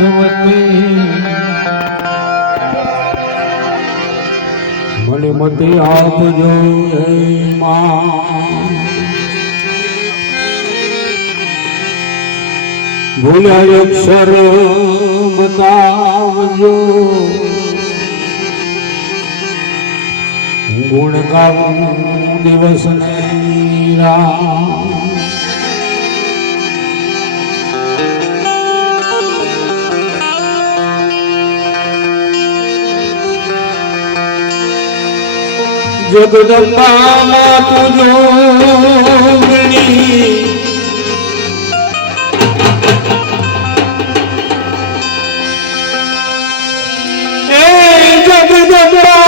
સરસ્વતી મને મતે આપજો હે માં ભૂલ્યા અક્ષર બતાવજો ગુણ ગાવું દિવસ ને રાત જગદંબા માતુ જોગણી એ જગદંબા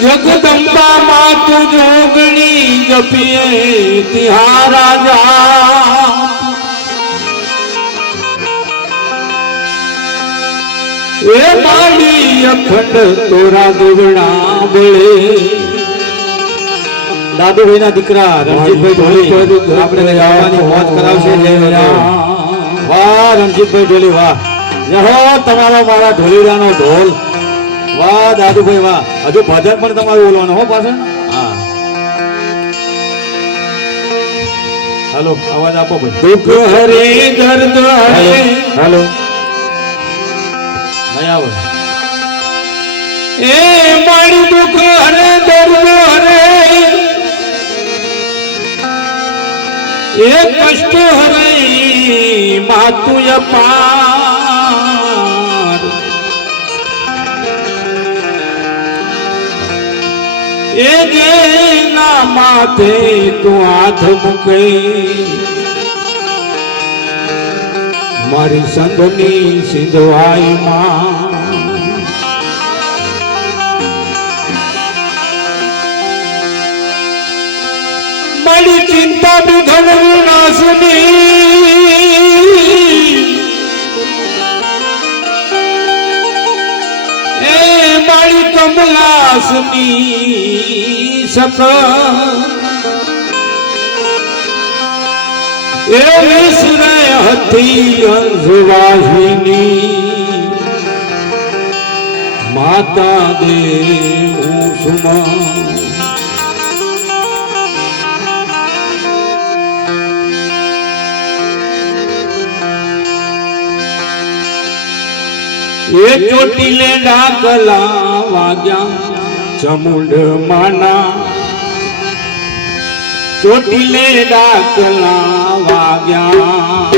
જગદંબા માતુ જોગણી જપીએ તિહાર રાજા એ માડી અખંડ તોરા દુગણા બળે દાદુભાઈ ના દીકરા રણજીતભાઈ ઢોલી આપણે આવવાની મોજ કરાવશે વાહ રણજીતભાઈ ઢોલી વાહ જહો તમારો મારા ઢોલીડાનો ઢોલ વાહ દાદુભાઈ વાહ હજુ ભજન પણ તમારું બોલવાનું હો પાછળ હા હાલો અવાજ આપો ભાઈ દુઃખ હરે દર્દ હરે હાલો એ મારી દુઃખ હરે દર્દ હરે એ કષ્ટ હરે માતુ અપાર એ જેના માથે તું હાથ મૂકે મારી સંગની સિંધવાઈ માં મારી ચિંતા વિઘન વિનાશની એ મારી કમલાસની સક એ વિસરે હતી અંશવાહિની માતા દેવ સુમા એ ચોટીલે ડાકલા વાગ્યા ચમુંડ માના ચોટીલે ડાકલા વાગ્યા